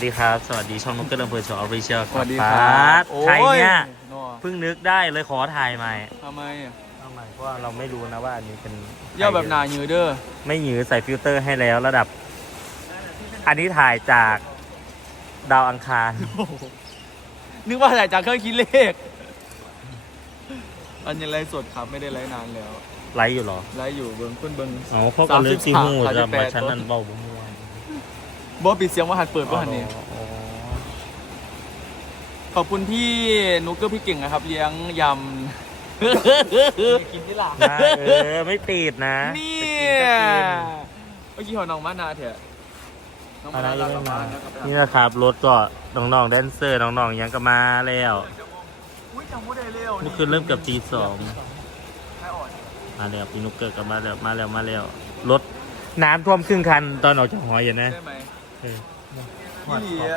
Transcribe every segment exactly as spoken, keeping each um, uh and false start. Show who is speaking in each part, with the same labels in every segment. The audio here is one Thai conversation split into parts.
Speaker 1: สวัสดีครับสวัสดีช่องนุ๊กเกอร์ลำเพลินโชว์ออฟฟิเชียล
Speaker 2: สวัสดีครับโอ้ย
Speaker 1: ใครเนี่ย
Speaker 2: นัว
Speaker 1: เพิ่งนึกได้เลยขอถ่ายใหม่
Speaker 2: ทำไมอ่ะ
Speaker 1: ทำไมเพราะว่าเราไม่รู้นะว่าอันนี้เป็น
Speaker 2: เย่าแบบหนายืดเด้อ
Speaker 1: ไม่หยือใส่ฟิลเตอร์ให้แล้วระดับ อันนี้ถ่ายจากดาวอังคาร
Speaker 2: นึกว่าถ่ายจากเครื่องคิดเลขอันยังไลฟ์สดครับไม่ได้ไลฟ์นานแล้ว
Speaker 1: ไลฟ์อยู่เหรอ
Speaker 2: ไลฟ์อยู่เบิ้งขึ้นเบิ้ง
Speaker 1: อ๋อเขาก็เลือกซีมู
Speaker 2: สามสิ
Speaker 1: จะ
Speaker 2: บแป
Speaker 1: มา
Speaker 2: ด
Speaker 1: ชั้นนั้นเบาบุ้มวน
Speaker 2: บอปิดเสียงว่าหัดเปิดว่าหันนี่
Speaker 1: อ๋อ
Speaker 2: ขอบคุณพี่นุ๊กเกอร์พี่เก่งนะครับเลี้ยงยำกินที่หลัง
Speaker 1: นะเออไม่ติดนะ
Speaker 2: เนี่
Speaker 1: ไปกินก็กิน
Speaker 2: ยเมื่อกี้เขาน้องมานาเถอะน้อง
Speaker 1: อะ
Speaker 2: มา
Speaker 1: ไร
Speaker 2: นา
Speaker 1: ยัง
Speaker 2: เรา
Speaker 1: ไม่
Speaker 2: กลับ
Speaker 1: มา
Speaker 2: บ้านนะครับ
Speaker 1: นี่นะครับรถก็น้องๆแดนเซอร์น้องๆยังก็มาแล้ว
Speaker 2: อุ้ยจำไม่ได้เร็ว
Speaker 1: เมื่อคืนเริ่มเกับตีสอง
Speaker 2: ให้อ่อน
Speaker 1: มาแล้วพี่นุกเกิดกลับมาแล้วมาแล้วมาแล้วรถน้ำท่วมครึ่งคันตอนออกจากหอยอย่างนะ
Speaker 2: ได้ไหม
Speaker 1: เออ
Speaker 2: พี่หลีอะ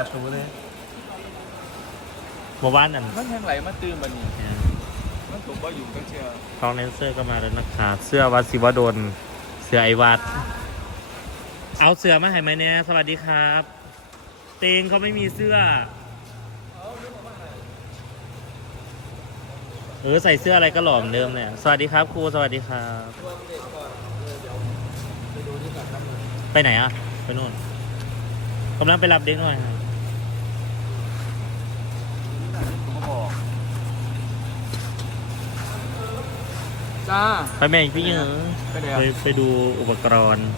Speaker 1: เมื่อวานนั่น
Speaker 2: มันแห้งไหลมาตื้มบันนี้มันถูกว่าอยู่ก็เชียร์
Speaker 1: ท้องแดนเซอร์ก็มาแล้วนะครับเสื้อวัดศิวดลเสื้อไอวัดเอาเสื้อมาให้ไหมเนี่ยสวัสดีครับเตงเขาไม่มีเสื้อเออใส่เสื้ออะไรก็หล่อเหมือนเดิมเนี่ยสวัสดีครับครูสวัสดีครับไปไหนอ่ะไปนู่นกำลังไปรับเด็กหน่อยครับ
Speaker 2: จ้า
Speaker 1: ไปแม่งพี่เยอะ
Speaker 2: ไปไหน
Speaker 1: ไป
Speaker 2: อ่ะ
Speaker 1: ไปดูอุปกรณ์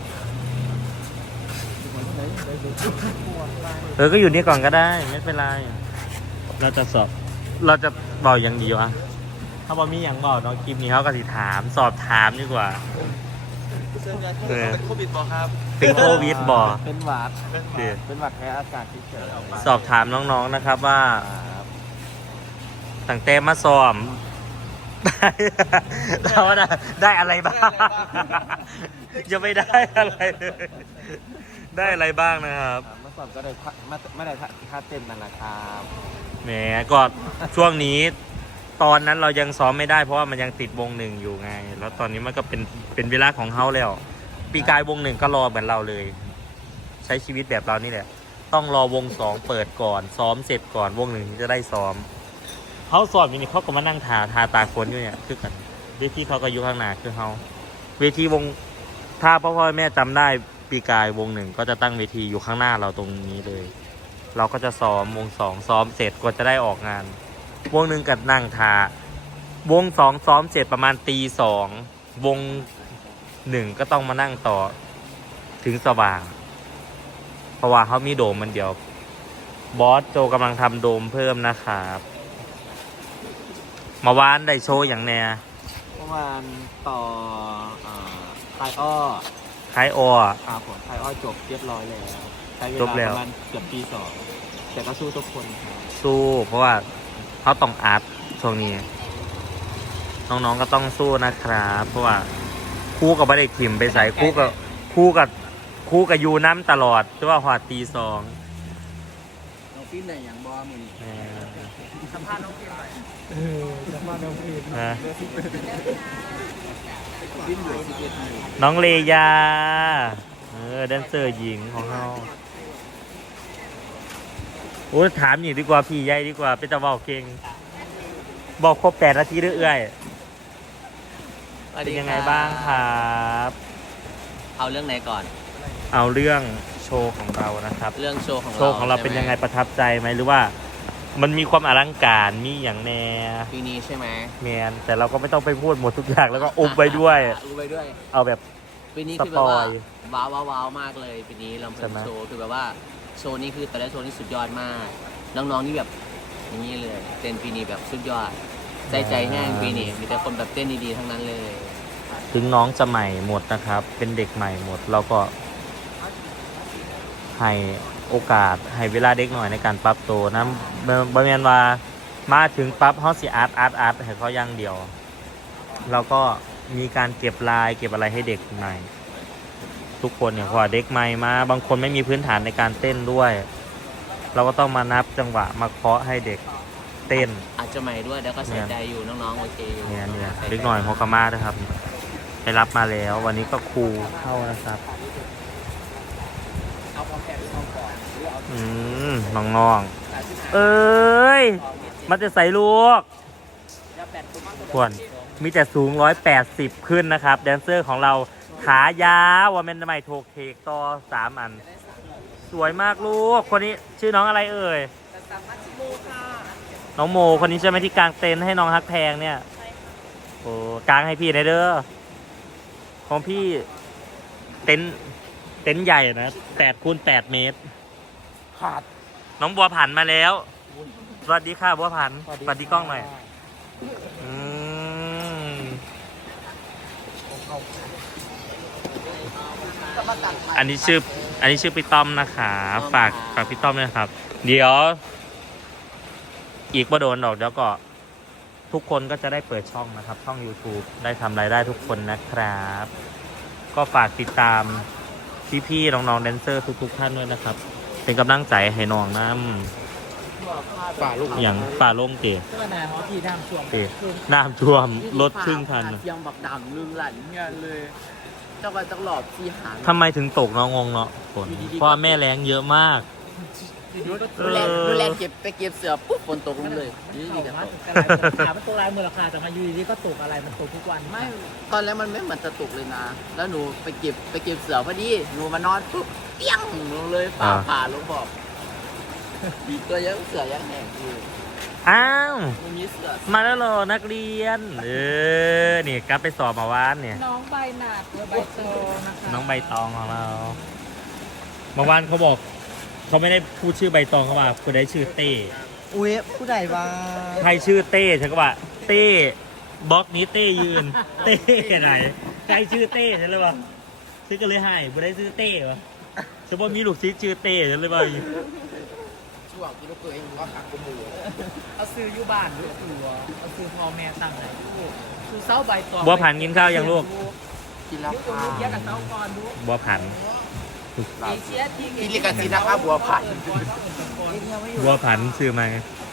Speaker 1: เออก็อยู่นี่ก่อนก็ได้ไม่เป็นไรเราจะสอบเราจะบอกอย่างดีวะถ้าบอกมีอย่างบอกเนาะคลิปนี้เขาก็สิถามสอบถามดีกว่า เออ
Speaker 2: เป็นโควิดบอครับ
Speaker 1: เป็นโควิดบอก
Speaker 3: เป็นหวัด
Speaker 1: เดี๋ยว
Speaker 3: เป็นหวัดแพ้อากาศเฉยๆ
Speaker 1: สอบถามน้องๆนะครับว่าตั้งแต่มาสอบ ได้เราได้ได้อะไรบ้างยังไม่ได้อะไรเลยได้อะไรบ้างนะครับ
Speaker 3: เมื่อก่อนก็ได้ค่าไม่ไม่ได้ค่าเต้นนั่นแหละครับ
Speaker 1: แหมก็ช่วงนี้ตอนนั้นเรายังซ้อมไม่ได้เพราะว่ามันยังติดวงหนึ่งอยู่ไง แล้วตอนนี้มันก็เป็นเป็นเวลาของเขาแล้ว ปีกายวงหนึ่งก็รอเหมือนเราเลย ใช้ชีวิตแบบเรานี่แหละ ต้องรอวงสองเปิดก่อน ซ้อมเสร็จก่อนวงหนึ่งจะได้ซ้อมเขาสอบอยู่นี่เขาก็มานั่งทาทาตาคนอยู่เนี่ยคือกันเวทีเขาก็อยู่ข้างหน้าคือเขาเวทีวงถ้าพ่อพ่อแม่จำได้ปีกายวงหนึ่งก็จะตั้งเวทีอยู่ข้างหน้าเราตรงนี้เลย เราก็จะซ้อมวงสองซ้อมเสร็จก็จะได้ออกงาน วงหนึ่งกับนั่งทาวงสองซ้อมเสร็จประมาณตีสองวงหนึ่งก็ต้องมานั่งต่อถึงสว่าง เพราะว่าเขามีโดมมันเดียวบอสโจกำลังทำโดมเพิ่มนะครับมาวานได้โชว์อย่างแน่
Speaker 3: เมื่อวานต่อไทยอ้อ
Speaker 1: คล้ายออ
Speaker 3: ครับผมไทยอ้อจบเรียบร้อยแล้วใช้เว
Speaker 1: จบแล้
Speaker 3: ลาว ประมาณเกือบปีสองแต่ก็สู้ทุกคนครับ
Speaker 1: สู้เพราะว่าเขาต้องอัดช่วงนี้ น้องๆก็ต้องสู้นะครับ เพราะว่าคู่กับไม่ได้ถิ่มไปใส่คู่กับคู่กับคู่กับยูน้ำตลอดแต่ว่าหอดตีสอง
Speaker 3: น้องฟินไหนอย่างบอมือนี่
Speaker 1: แหม
Speaker 3: สัมภาษณ์น้องฟินหน่อยเออสัมภาษณ์น้องฟิน
Speaker 1: นะ
Speaker 3: ฟินอยู่สิบเอ็ดหมู่
Speaker 1: น้องเลยาเออแดนเซอร์หญิงของเราโอ้ถามหนิดีกว่าพี่ใหญ่ดีกว่าเป็นตะบอกเก่งบอกครบแปดนาทีเรื่อยๆเป็นยังไงบ้างครับ
Speaker 4: เอาเรื่องไหนก่อน
Speaker 1: เอาเรื่องโชว์ของเรานะครับ
Speaker 4: เรื่องโชว์ของเรา
Speaker 1: โชว์ของเรา
Speaker 4: ใช่หม
Speaker 1: เป็นยังไงประทับใจไหมหรือว่า มันมีความอลังการมีอย่างแน่
Speaker 4: ปีนี้ใช่ไหม
Speaker 1: แมนแต่เราก็ไม่ต้องไปพูดหมดทุกอย่างแล้วก็อุบไปด้วย
Speaker 4: อุบไปด้วย
Speaker 1: เอาแบบ
Speaker 4: ปีนี้คือแบบว่า
Speaker 1: สปอย
Speaker 4: ว้าวว้าวว้าวมากเลยปีนี้ลำเพ
Speaker 1: ใช่
Speaker 4: ลิน
Speaker 1: ไหม
Speaker 4: โชว์คือแบบว่าโชว์นี้คือแต่ละโชว์นี่สุดยอดมาก น้องๆนี่แบบอย่างนี้เลยเต้นปีนี้แบบสุดยอด ใจใจแห้งปีนี้มีแต่คนแบบเต้นดีๆทั้งนั้นเลย
Speaker 1: ถึงน้องจะใหม่หมดนะครับ เป็นเด็กใหม่หมด เราก็ให้โอกาสให้เวลาเด็กหน่อยในการปรับตัวนะบริเวณว่ามาถึงปั๊บเขาสิอาร์ตอาร์ตอาร์ตให้เขาอย่างเดียว เราก็มีการเก็บลายเก็บอะไรให้เด็กใหม่ ทุกคนเนี่ยพอเด็กใหม่มาบางคนไม่มีพื้นฐานในการเต้นด้วย เราก็ต้องมานับจังหวะมาเคาะให้เด็กเต้น
Speaker 4: อาจจะใหม่ด้วยแล้วก็ใส่ใจอยู่น้องๆโอเคอยู่
Speaker 1: เนี่ยเนี่ยเล็กหน่อยโฮกามาด้วยครับไปรับมาแล้ว วันนี้ก็ครูเข้านะครับ
Speaker 3: เอาพอแค่ที่ห้องก่อนหรือเอา
Speaker 1: อืมน้องๆเอ้ยมันจะใส่ลูกควรมีแต่สูงร้อยแปดสิบขึ้นนะครับแดนเซอร์ของเราขายาวว่าเมนทำไมโทกเทกต่อสามอัน สวยมากลูกคนนี้ชื่อน้องอะไรเอ่ยน้องโมคนนี้ใช่ไหมที่กางเต็นท์ให้น้องฮักแพงเนี่ยโอ้กางให้พี่หนะเด้อของพี่เต็นท์เต็นท์ใหญ่นะแปดคูณแปดเมตร
Speaker 2: ขาด
Speaker 1: น้องบัวผันมาแล้ว สวัสดีค่ะบัวผันสวัสดีกล้องหน่อยอืมอันนี้ชื่ออันนี้ชื่อพี่ต้อมนะคะฝากฝากพี่ต้อมด้วยนะครับ เดี๋ยว อีกประโดนดอกเดี๋ยวก็ทุกคนก็จะได้เปิดช่องนะครับ ช่อง YouTube ได้ทำรายได้ทุกคนนะครับ ก็ฝากติดตามพี่ๆน้องๆแดนเซอร์ทุกๆท่านด้วยนะครับ เป็นกำลังใจให้น้องน้ำ
Speaker 2: ฝ่าลูก
Speaker 1: อย่างป่าโล่งเตะ
Speaker 4: ก็มาหอพี่น้ำท่วม
Speaker 1: เตะน้ำท่วมรถครึ่งคัน
Speaker 4: เสียงบักดำลืมหลั่นเงี้ยเลยเจ้าก็จักหลอบที่หาง
Speaker 1: ทำไมถึงตกเนาะงงเนาะฝนเพราะว่าแม่แรงเยอะมาก
Speaker 4: ดูแลดูแลเก็บไปเก็บเสือปุ๊บฝนตกลงเลยนี่ดีกับตก
Speaker 5: ขามันตกลายมือราคาแต่มาอยู่ดีๆก็ตกอะไรมันตกทุกวัน
Speaker 4: ไม่ตอนแรกมันไม่เหมือนจะตกเลยนะ แล้วหนูไปเก็บไปเก็บเสือพอดีหนูมานอนปุ๊บเปี้ยงลงเลยฝ่า
Speaker 1: อ่า
Speaker 4: ผ่าลงบอกตัวยังเสือยังแหงอยู่
Speaker 1: อ้าว
Speaker 4: มันมีเสือ
Speaker 1: มาแล้วเหรอนักเรียน เออนี่กลับไปสอบมาวานเนี่ย
Speaker 5: น้องใบหนาดตัวใบโตนะคะ
Speaker 1: น้องใบตองของเราเมื่อวานเขาบอก เขาไม่ได้พูดชื่อใบตองเขาว่าคุณได้ชื่อเต้
Speaker 3: อุ้ยผู้ใดว่า
Speaker 1: ใครชื่อเต้ฉันก็ว่าเต้บล็อกนี้เต้ยืน เต้ไหนใครชื่อเต้ฉันเลยว่าฉันก็เลยให้คุณได้ชื่อเต้วะฉันว่ามีลูกศิษย์ชื่อเต้ฉันเลยว่า
Speaker 4: ช่วงที่ลูกตัวเองว่าหักกระมู
Speaker 5: เอาซื้ออยู่บ้านด้วยตัวเอาซื้อพ่อแม่ตั้งไหนซื้อเสาใบตอง
Speaker 1: บัวผันกินข้าวยังลูก
Speaker 4: กินแล้ว
Speaker 5: ตัว
Speaker 4: ค่ะ
Speaker 5: ลูกเยอะกับเสาก่อนดู
Speaker 1: บัวผัน
Speaker 5: เอเชียที
Speaker 4: กินลิกาซีนะครับบัวผัด
Speaker 1: บัวผันชื่อมา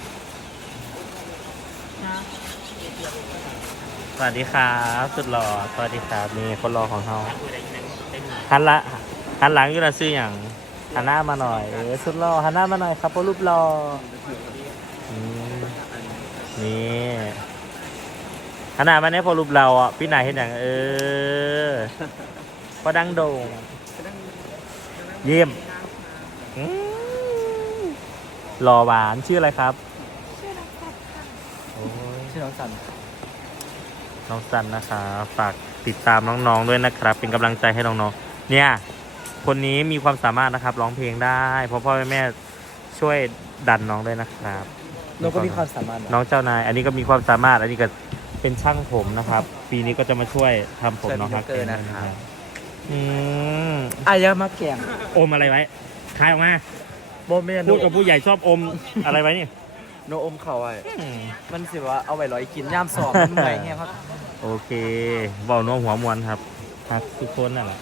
Speaker 1: สวัสดีครับสุดหล่อสวัสดีครับนี่คนรอของเขาหันละหันหลังอยู่นะซื้ออย่างหันหน้ามาหน่อยเออสุดหล่อหันหน้ามาหน่อยครับเพราะรูปหล่ออืมนี่หันหน้ามาเนี่ยพอรูปเราอ่ะพี่นายเห็นอย่างเออพอดังโด่งเยี่ยมอืมหล่อหวานชื่ออะไรครับโอ้ย
Speaker 3: ชื่อน้องสัน
Speaker 1: น้องสันนะคะฝากติดตามน้องๆด้วยนะครับ เป็นกำลังใจให้น้องๆเนี่ยคนนี้มีความสามารถนะครับร้องเพลงได้เพราะพ่อแม่ช่วยดันน้องด้วยนะครับ
Speaker 3: น้องก็มีความสามารถ
Speaker 1: น้องเจ้านาย อันนี้ก็มีความสามารถอันนี้ก็เป็นช่างผมนะครับ ปีนี้ก็จะมาช่วยทำผมน้องฮักเองด้วยนะครับอืม
Speaker 3: อายามาแกง
Speaker 1: อมอะไรไว้คายออกมา
Speaker 3: โบเมน
Speaker 1: พูดกับผู้ใหญ่ชอบอมอะไรไว้นี่
Speaker 3: โนอมเขาไอ้
Speaker 1: อืม
Speaker 3: มันสิว่าเอาไว้ร้อยกินย่ามสองมันเมื่อยเงี้ยครับ
Speaker 1: โอเคเบานัวหัวมวนครับฮักทุกคนนั่นแหละ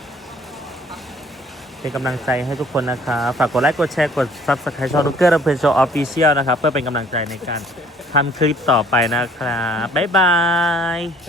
Speaker 1: เป็นกำลังใจให้ทุกคนนะครับฝากกดไลค์กดแชร์กด ซับสไครบ์ช่องลูกเกอร์และเพจโชว์ออฟฟิเชียลนะครับ เพื่อเป็นกำลังใจในการทำคลิปต่อไปนะครับ บ๊ายบาย